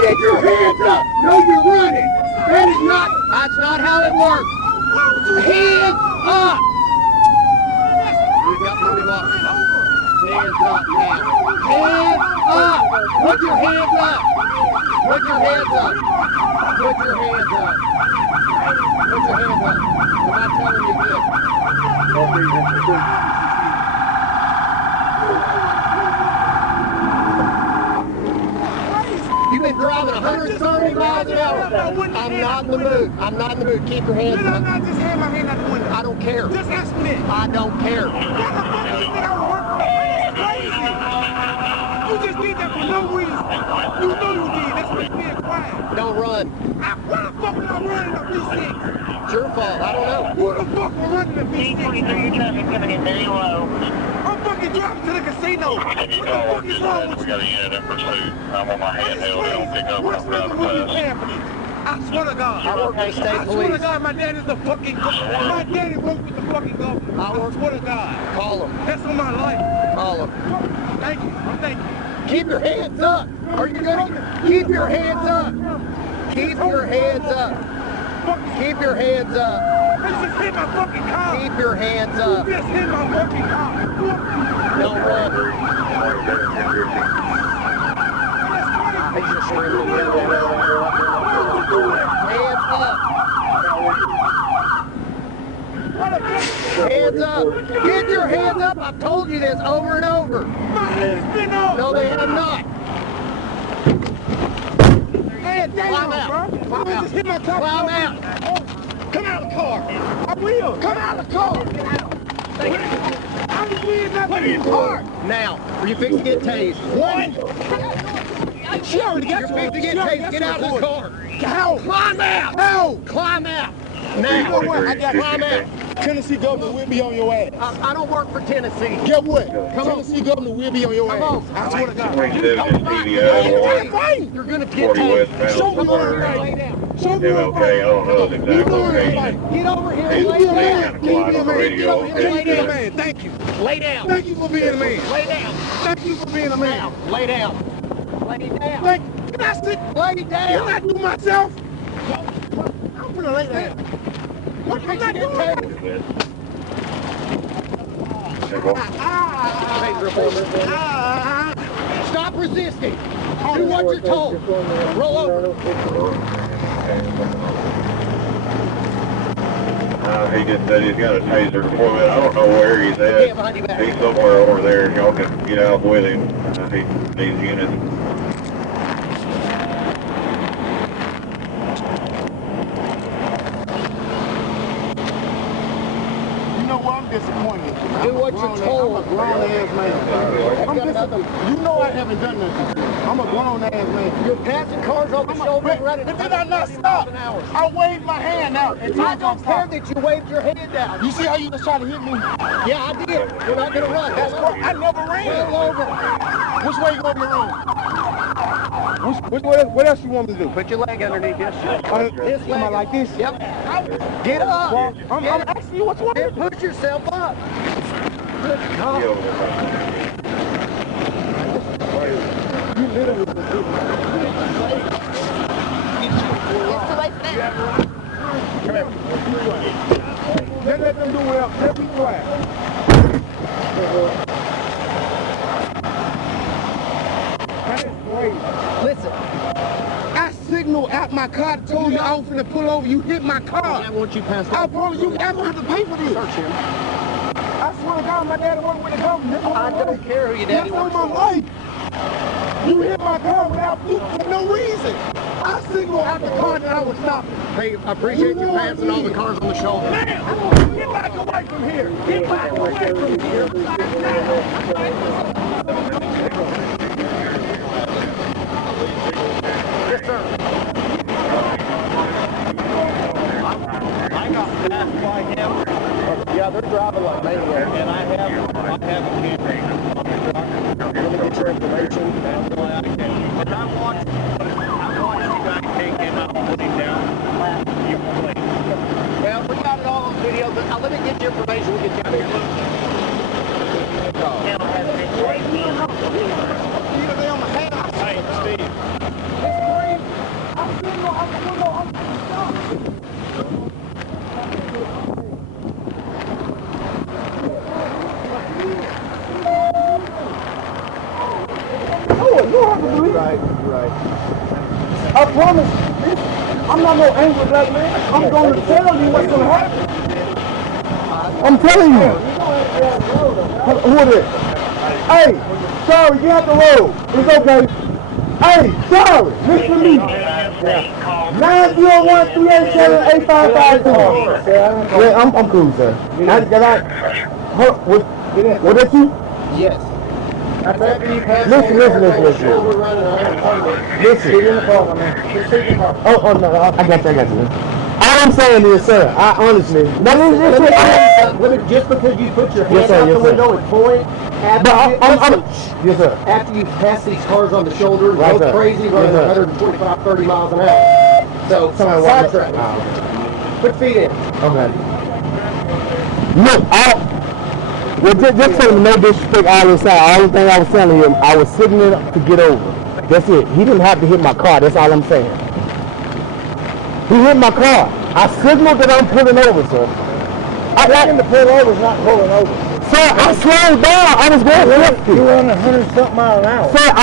Get your hands up! No, you're running! That is not, that's not how it works! Hands up! You've got somebody walking. Hands up now. Hands up! Put your hands up! Put your hands up! Put your hands up! Put your hands up! I'm not telling you this. You've been driving 130 miles an hour. I'm not in the mood. I'm not in the mood. Keep your hands up. I'm not just hand my hand out the window. I don't care. Just ask me that. I don't care. What the fuck do you think I was working for? That's crazy. You just did that for no reason. You know you did. That's why you're being quiet. Don't run. Why the fuck would I run in a V6? It's your fault. I don't know. Who the fuck will run in a V6? Your traffic coming in very low. I'm fucking driving to the casino. What the fuck is wrong with you? We got a unit in pursuit. I'm on my handheld. They don't pick up when What's I'm wrong driving with you fast. paying for this? I swear to God. I work for the state I swear police. to God, my dad is the fucking government. My daddy works with the fucking government. I swear to God. Call them. That's on my life. Call them. Thank you. Thank you. Keep your hands up. Are you going to keep your hands up? Keep your hands up. Keep your hands up. You just hit my fucking car. Keep your hands up. You just hit my fucking car. Don't run. He's just screaming. Hands up. Hands up. Get your hands up. I've told you this over and over. My hand's been up. No, they have not. Hey, Climb out. Climb out. Just hit my car. Climb out. Come out of the car. I will. Come out of the car. Get out. I'm just reading that in the car. Now, are you fixing to get tased? What? She already got You're fixing to get tased. Get out of the car. How? Climb out. How? Climb out. You know Now. what? I got Climb out. Tennessee governor will be on your ass. I don't work for Tennessee. Get what? Come on. Tennessee governor will be on your Come ass. on. I swear to God. 27 is TDI. You're going to get 40 tased. westbound. Show me where Lay right. down. Show me where MLK, I don't know the exact location. Get over here He's and lay kind down. of quiet on the radio. Thank you, man. Thank you. Lay down. Thank you for being a man. Lay down. Thank you for being a man. Now. Lay down. Lay down. Thank you. Can I sit? Lay Can down. I do myself? I'm gonna lay down. What am I doing? Stop resisting. Do what you're told. Roll over. He just said he's got a taser for me. I don't know where he's at. Yeah, behind you back. He's somewhere over there. Y'all can get out with him. He needs units. You know what? I'm disappointed. Do what you're told. I'm a grown ass man. I'm disappointed. You know I haven't done nothing. I'm a grown ass man. You're passing cars over the shoulder and running But did I not 130 stop? miles an hour. I waved my hand out. And I don't care that you waved your hand out. You see how you was trying to hit me? Yeah, I did. We're not going to run. That's correct. I never ran. Pull over. Which way you want me to run? What else you want me to do? Put your leg underneath this. This Am I leg. like this? Yep. Get up. Well, I'm asking you what you want me to Then do. push yourself up. Good God. You literally It's too late for that. Come here. Let them do well. Let me quiet. That is crazy. Listen. I signaled out my car, told you I was finna pull over. You hit my car. I want you past I promise you, I'm gonna have to pay for this. Search him. I swear to God, my daddy wasn't with the government. I don't care who your daddy That's was. on my life. You hit my car without for no reason. I signaled out the car that I was stopping. Hey, I appreciate you passing all the cars on the shoulder. Man, get back away from here. Get back away from here. Yes, sir. I got passed by him. Yeah, they're driving like maniacs. And I have a campaign on the truck. Let me get your information. That's why I can. But I watched you guys take him out and put him down. You play. Well, we got it all on video, but let me get your information. We'll get you out of here. Either they on my head. Hey, Steve. It's crazy. don't have to believe. Right. I promise. I'm not no angry black man. I'm going to tell you what's going to happen. I'm telling you. Who is it? Hey, sorry, get out the road. It's okay. Hey, sorry, listen to me. 901-387-8552. Yeah, I'm cool, sir. What that you? Yes. That's after you pass. Listen. Oh, no, I got you. All I'm saying is, sir, I honestly, just because you put your Yes, hand sir, out yes, the sir. window and point, yes, sir. after you pass these cars on the shoulder, Right, go sir. crazy, running Yes, sir. 125, 30 miles an hour. So, Somebody sidetrack. Put feet in. Okay. Look, just tell him no disrespect all this time. All the thing I was telling him, I was signaling to get over. That's it. He didn't have to hit my car. That's all I'm saying. He hit my car. I signaled that I'm pulling over, sir. I got him to pull over, not pulling over. Sir, I slowed down. I was going 50. You were on 100-something miles an hour. Sir,